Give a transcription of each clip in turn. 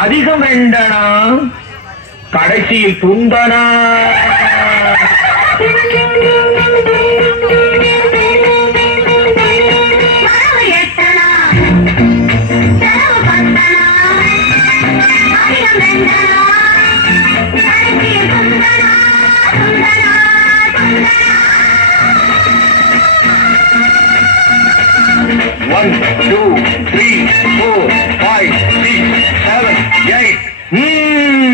அதிகம் வேண்டனா கடைசியில் துந்தனா One, two, three, four, five, six, seven, eight.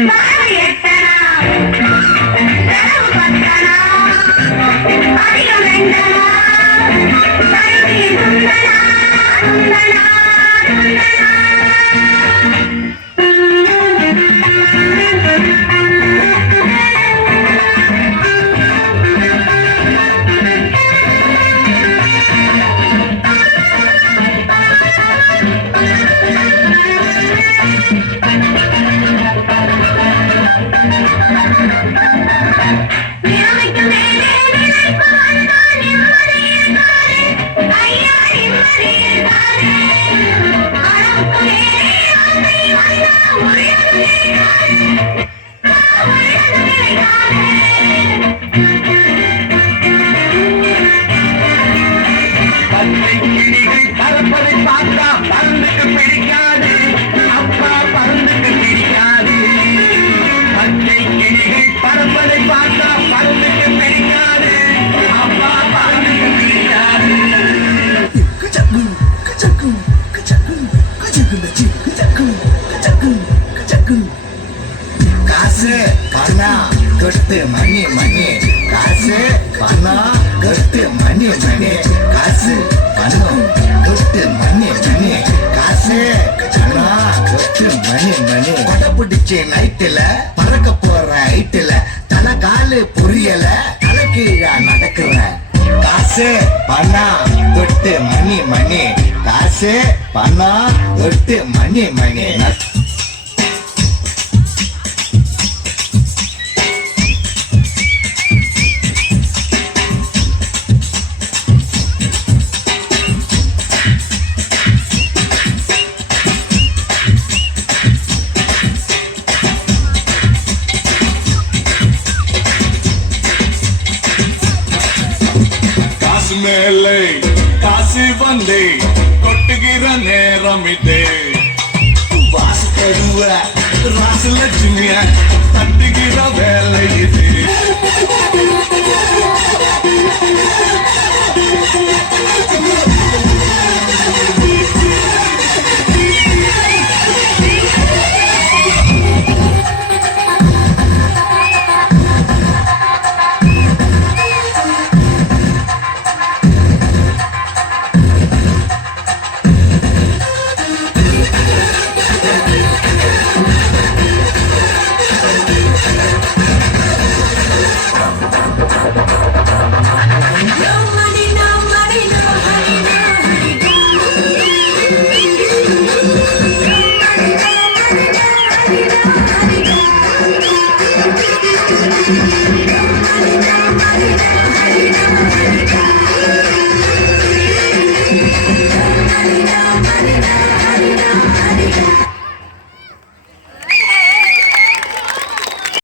காசு பணம் கொட்டு மணி மணி காசு பணம் கொட்டு மணி மணி காசு பணம் கொட்டு மணி மணி காசு பணம் கொட்டு மணி மணி கொடை பிடிச்சி நைட்டுல பறக்க போற ஹைட்டுல தலை காலு புரியல தலை கீழா நடக்கிற காசு பணம் கொட்டு மணி மணி காசு பணம் கொட்டு மணி மணி மேலே காசு வந்தே கொட்டுகிற நேரம் இதே வாசு கடுவ ராசு லட்சுமிய தட்டுகிற வேலை இது